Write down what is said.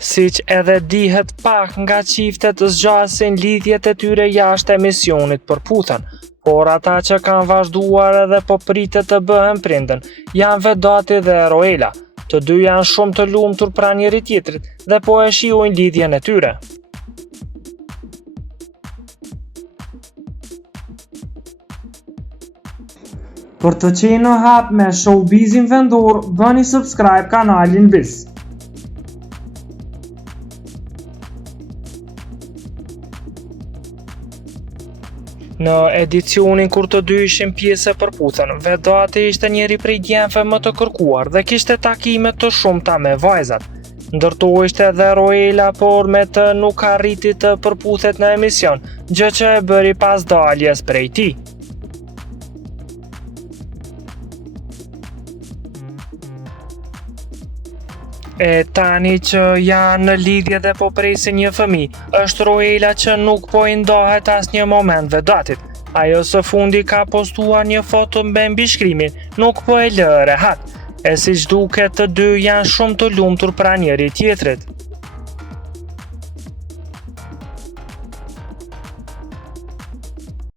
Siç edhe dihet, pak nga çiftet zgjasin lidhjet e tyre jashtë emisionit përputhen, por ata që kanë vazhduar edhe po pritet të bëhen prindën janë Vedati dhe Eroela. Të dy janë shumë të lumtur pranë njëri tjetrit dhe po e shijojnë lidhjen e tyre. Për të qenë në hap me showbizin vendor, bëni subscribe kanalin Biz. Në edicionin kur të dy ishin pjesë e përputhen, Vedati ishte njëri prej djemve më të kërkuar dhe kishte takime të shumta me vajzat. Ndërto ishte edhe Eroela, por me të nuk arriti të përputhet në emision, gjë që e bëri pas daljes prej tij. E tani që janë në lidhje dhe po presin një fëmijë, është Eroela që nuk po i ndohet asnjë moment Vedatit. Ajo së fundi ka postuar një foto me mbishkrimin "Nuk po e lë rehat", e siç duket të dy janë shumë të lumtur pranë njëri tjetrit.